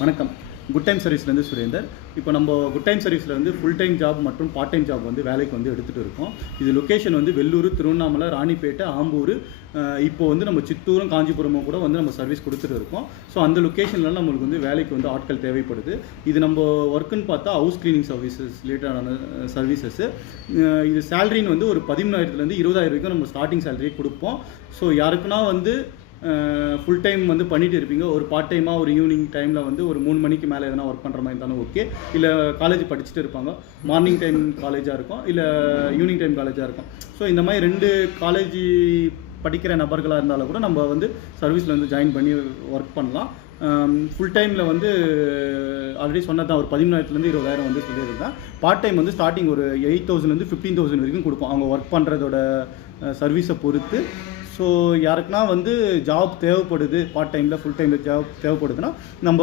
வணக்கம். Good time சர்வீஸ்லேருந்து சுரேந்தர். இப்போ நம்ம குட் டைம் சர்வீஸில் வந்து ஃபுல் டைம் ஜாப் மற்றும் பார்ட் டைம் ஜாப் வந்து வேலைக்கு வந்து எடுத்துகிட்டு இருக்கோம். இது லொக்கேஷன் வந்து வெள்ளூர், திருவண்ணாமலை, ராணிப்பேட்டை, ஆம்பூர், இப்போ வந்து நம்ம சித்தூரும் காஞ்சிபுரமும் கூட வந்து நம்ம சர்வீஸ் கொடுத்துட்டு இருக்கோம். ஸோ அந்த லொக்கேஷன்லாம் நம்மளுக்கு வந்து வேலைக்கு வந்து ஆட்கள் தேவைப்படுது. இது நம்ம ஒர்க்குன்னு பார்த்தா ஹவுஸ் கிளீனிங் சர்வீசஸ் ரிலேட்டடான சர்வீசஸ்ஸு. இது சேலரின்னு வந்து ஒரு 13,000 20,000 வரைக்கும் நம்ம ஸ்டார்டிங் சேலரியே கொடுப்போம். ஸோ யாருக்குன்னா வந்து ஃபுல் டைம் வந்து பண்ணிட்டு இருப்பீங்க, ஒரு பார்ட் டைமாக ஒரு ஈவினிங் டைமில் வந்து ஒரு 3 மணிக்கு மேலே எதனா ஒர்க் பண்ணுற மாதிரி இருந்தாலும் ஓகே. இல்லை காலேஜ் படிச்சுட்டு இருப்பாங்க, மார்னிங் டைம் காலேஜாக இருக்கும், இல்லை ஈவினிங் டைம் காலேஜாக இருக்கும். ஸோ இந்த மாதிரி 2 காலேஜ் படிக்கிற நபர்களாக இருந்தாலும் கூட நம்ம வந்து சர்வீஸில் வந்து ஜாயின் பண்ணி ஒர்க் பண்ணலாம். ஃபுல் டைமில் வந்து ஆல்ரெடி சொன்னதான் ஒரு 13,000 20,000 வந்து சொல்லியிருந்தேன். பார்ட் டைம் வந்து ஸ்டார்டிங் ஒரு 8,000 15,000 வரைக்கும் கொடுப்போம், அவங்க ஒர்க் பண்ணுறதோட சர்வீஸை பொறுத்து. ஸோ யாருக்குன்னா வந்து ஜாப் தேவைப்படுது, பார்ட் டைமில் ஃபுல் டைமில் ஜாப் தேவைப்படுதுன்னா நம்ம